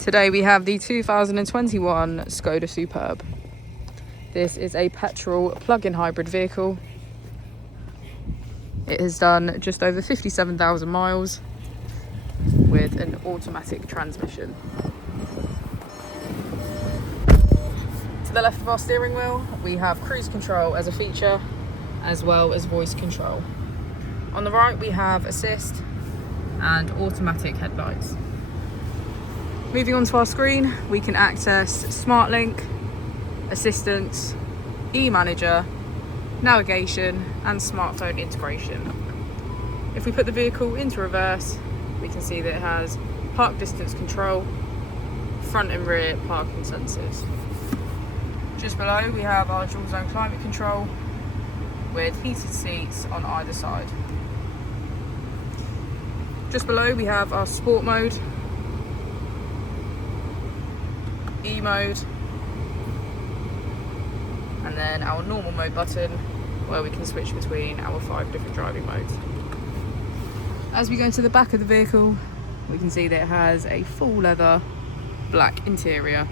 Today we have the 2021 Skoda Superb. This is a petrol plug-in hybrid vehicle. It has done just over 57,000 miles with an automatic transmission. To the left of our steering wheel, we have cruise control as a feature, as well as voice control. On the right, we have assist and automatic headlights. Moving on to our screen, we can access SmartLink, assistance, e-manager, navigation and smartphone integration. If we put the vehicle into reverse, we can see that it has park distance control, front and rear parking sensors. Just below we have our dual zone climate control with heated seats on either side. Just below we have our sport mode, E-mode, and then our normal mode button where we can switch between our 5 different driving modes. As we go into the back of the vehicle, we can see that it has a full leather black interior